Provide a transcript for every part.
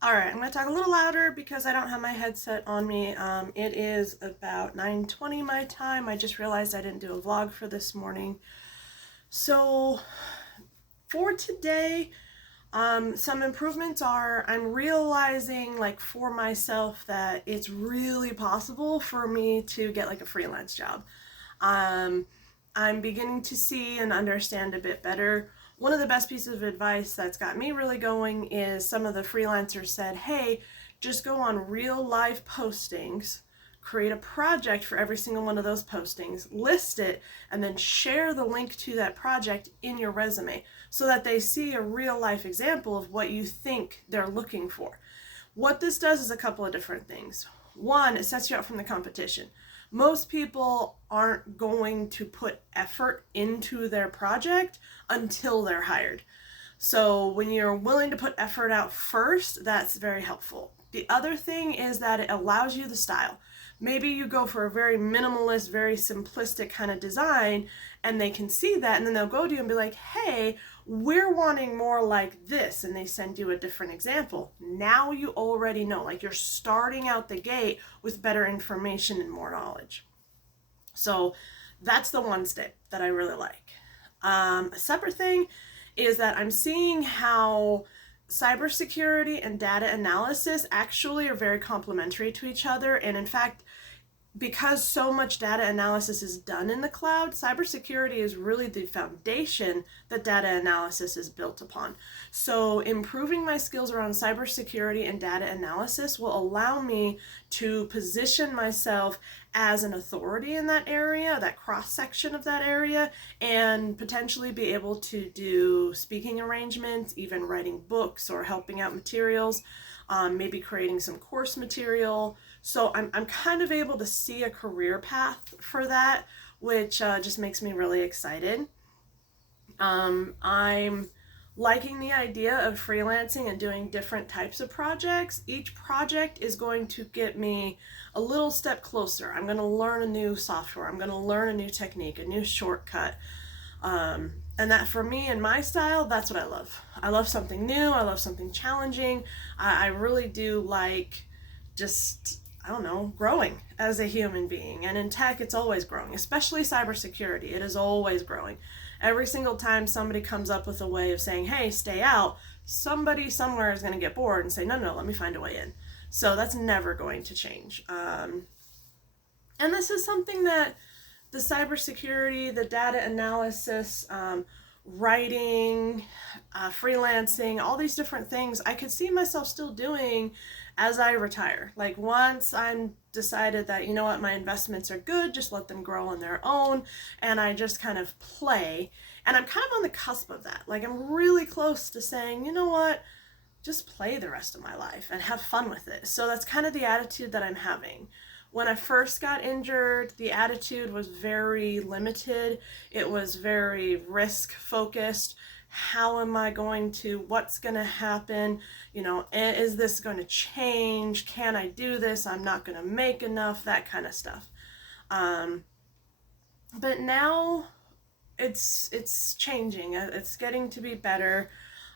All right, I'm going to talk a little louder because I don't have my headset on me. It is about 9:20 my time. I just realized I didn't do a vlog for this morning. So for today, some improvements are I'm realizing like for myself that it's really possible for me to get like a freelance job. Um, I'm beginning to see and understand a bit better. One of the best pieces of advice that's got me really going is some of the freelancers said, hey, just go on real life postings, create a project for every single one of those postings, list it, and then share the link to that project in your resume so that they see a real life example of what you think they're looking for. What this does is a couple of different things. One, it sets you up from the competition. Most people aren't going to put effort into their project until they're hired. So when you're willing to put effort out first, that's very helpful. The other thing is that it allows you the style. Maybe you go for a very minimalist, very simplistic kind of design, and they can see that, and then they'll go to you and be like, hey, we're wanting more like this, and they send you a different example. Now you already know, like you're starting out the gate with better information and more knowledge. So that's the one step that I really like. A separate thing is that I'm seeing how cybersecurity and data analysis actually are very complementary to each other. And in fact, because so much data analysis is done in the cloud, cybersecurity is really the foundation that data analysis is built upon. So, improving my skills around cybersecurity and data analysis will allow me to position myself as an authority in that area, that cross section of that area, and potentially be able to do speaking arrangements, even writing books or helping out materials, maybe creating some course material. So I'm kind of able to see a career path for that, which just makes me really excited. I'm liking the idea of freelancing and doing different types of projects. Each project is going to get me a little step closer. I'm going to learn a new software. I'm going to learn a new technique, a new shortcut. And that for me and my style, that's what I love. I love something new. I love something challenging. I really do like just, I don't know, growing as a human being. And in tech, it's always growing, especially cybersecurity. It is always growing. Every single time somebody comes up with a way of saying, hey, stay out, somebody somewhere is going to get bored and say, no, no, let me find a way in. So that's never going to change. And this is something that the cybersecurity, the data analysis, writing, freelancing, all these different things, I could see myself still doing as I retire. Like once I'm decided that, you know what, my investments are good, just let them grow on their own, and I just kind of play. And I'm kind of on the cusp of that. Like I'm really close to saying, you know what, just play the rest of my life and have fun with it. So that's kind of the attitude that I'm having. When I first got injured, the attitude was very limited. It was very risk focused. How am I going to, what's going to happen? You know, is this going to change? Can I do this? I'm not going to make enough, that kind of stuff. Um, but now it's changing. It's getting to be better.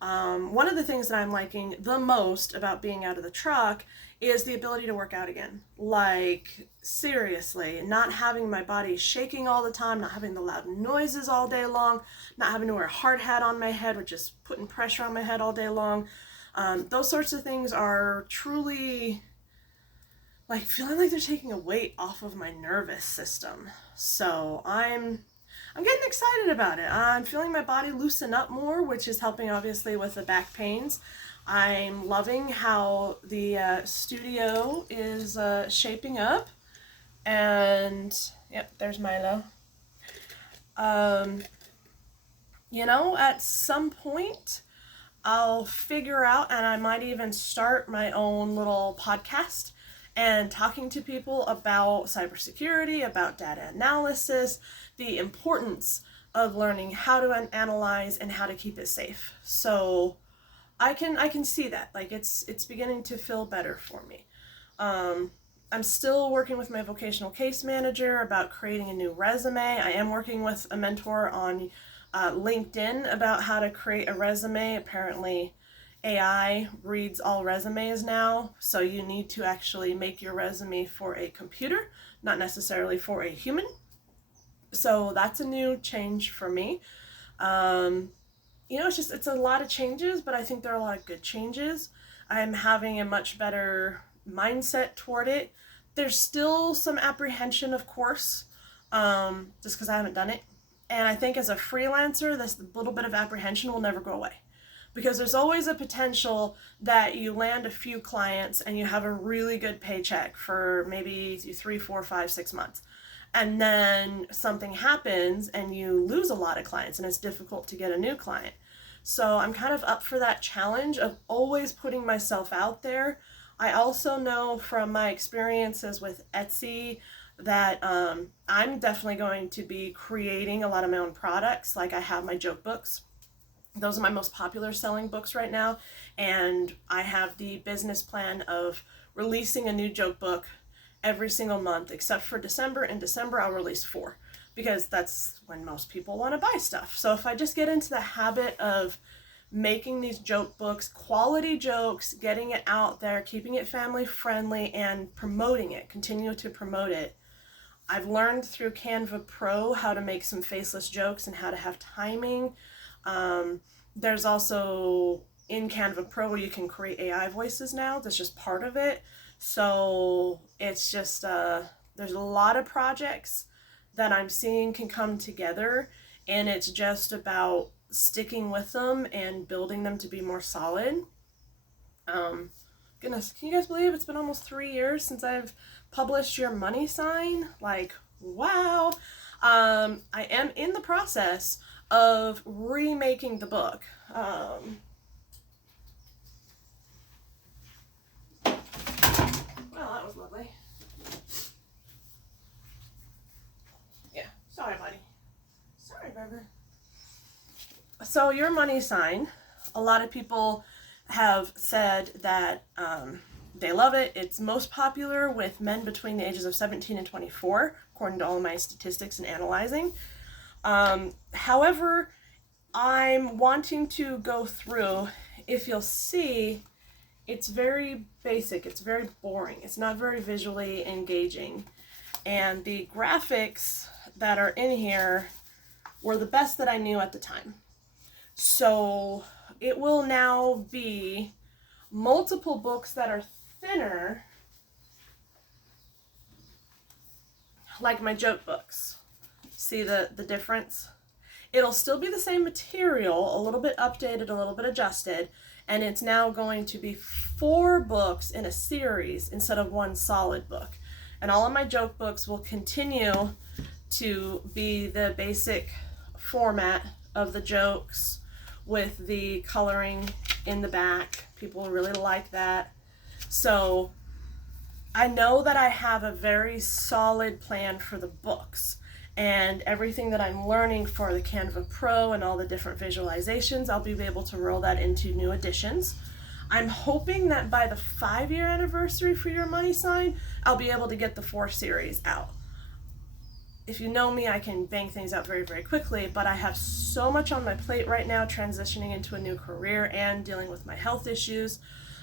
One of the things that I'm liking the most about being out of the truck is the ability to work out again. Like, seriously, not having my body shaking all the time, not having the loud noises all day long, not having to wear a hard hat on my head, which is putting pressure on my head all day long. Those sorts of things are truly like feeling like they're taking a weight off of my nervous system. So I'm getting excited about it. I'm feeling my body loosen up more, which is helping obviously with the back pains. I'm loving how the studio is shaping up. And yep, there's Milo. Um, you know, at some point, I'll figure out, and I might even start my own little podcast and talking to people about cybersecurity, about data analysis, the importance of learning how to analyze and how to keep it safe. So I can see that like it's beginning to feel better for me. Um, I'm still working with my vocational case manager about creating a new resume. I am working with a mentor on LinkedIn about how to create a resume. Apparently, AI reads all resumes now, so you need to actually make your resume for a computer, not necessarily for a human. So that's a new change for me. Um, it's a lot of changes, but I think there are a lot of good changes. I'm having a much better mindset toward it. There's still some apprehension, of course, just because I haven't done it. And I think as a freelancer, this little bit of apprehension will never go away. Because there's always a potential that you land a few clients and you have a really good paycheck for maybe 3, 4, 5, 6 months. And then something happens and you lose a lot of clients and it's difficult to get a new client. So I'm kind of up for that challenge of always putting myself out there. I also know from my experiences with Etsy that I'm definitely going to be creating a lot of my own products. Like I have my joke books. Those are my most popular selling books right now. And I have the business plan of releasing a new joke book every single month, except for December. In December, I'll release 4 because that's when most people want to buy stuff. So if I just get into the habit of making these joke books, quality jokes, getting it out there, keeping it family friendly, and promoting it, continue to promote it. I've learned through Canva Pro how to make some faceless jokes and how to have timing. There's also in Canva Pro where you can create AI voices now. That's just part of it. So it's just, there's a lot of projects that I'm seeing can come together, and it's just about sticking with them and building them to be more solid. Goodness, can you guys believe it's been almost 3 years since I've published Your Money Sign? Like, wow. I am in the process of remaking the book. Well, that was lovely. Yeah, sorry, buddy. Sorry, Burger. So, Your Money Sign, a lot of people have said that they love it. It's most popular with men between the ages of 17 and 24, according to all of my statistics and analyzing. However, I'm wanting to go through, if you'll see, it's very basic, it's very boring, it's not very visually engaging. And the graphics that are in here were the best that I knew at the time. So it will now be multiple books that are thinner, like my joke books. See the difference? It'll still be the same material, a little bit updated, a little bit adjusted, and it's now going to be 4 books in a series instead of 1 solid book. And all of my joke books will continue to be the basic format of the jokes with the coloring in the back. People really like that. So I know that I have a very solid plan for the books, and everything that I'm learning for the Canva Pro and all the different visualizations, I'll be able to roll that into new editions. I'm hoping that by the 5-year anniversary for Your Money Sign, I'll be able to get the 4 series out. If you know me, I can bang things out very, very quickly, but I have so much on my plate right now, transitioning into a new career and dealing with my health issues.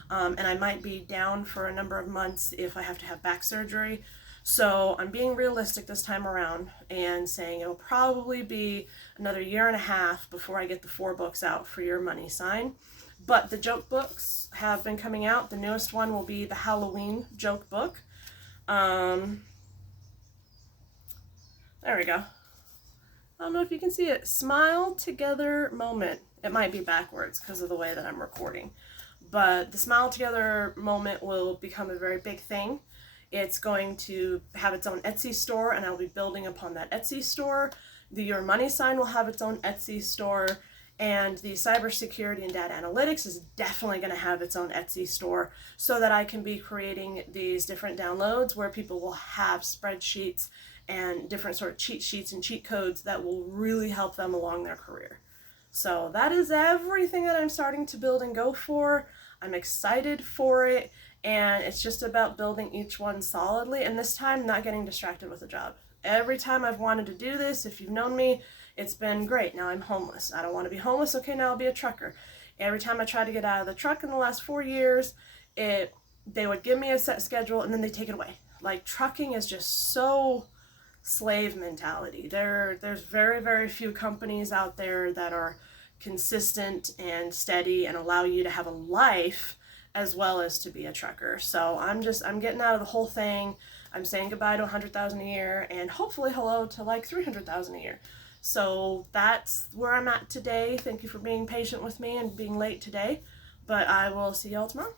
And I might be down for a number of months if I have to have back surgery. So I'm being realistic this time around and saying it'll probably be another 1.5 years before I get the 4 books out for Your Money Sign. But the joke books have been coming out. The newest one will be the Halloween joke book. There we go. I don't know if you can see it. Smile Together Moment. It might be backwards because of the way that I'm recording. But the Smile Together Moment will become a very big thing. It's going to have its own Etsy store, and I'll be building upon that Etsy store. The Your Money Sign will have its own Etsy store, and the cybersecurity and data analytics is definitely going to have its own Etsy store, so that I can be creating these different downloads where people will have spreadsheets and different sort of cheat sheets and cheat codes that will really help them along their career. So that is everything that I'm starting to build and go for. I'm excited for it, and it's just about building each one solidly, and this time not getting distracted with a job. Every time I've wanted to do this, if you've known me, it's been great. Now I'm homeless. I don't want to be homeless. Okay, now I'll be a trucker. Every time I tried to get out of the truck in the last 4 years, they would give me a set schedule and then they take it away. Like, trucking is just so slave mentality. There's very, very few companies out there that are consistent and steady and allow you to have a life as well as to be a trucker. So I'm getting out of the whole thing. I'm saying goodbye to 100,000 a year and hopefully hello to like 300,000 a year. So that's where I'm at today. Thank you for being patient with me and being late today, but I will see y'all tomorrow.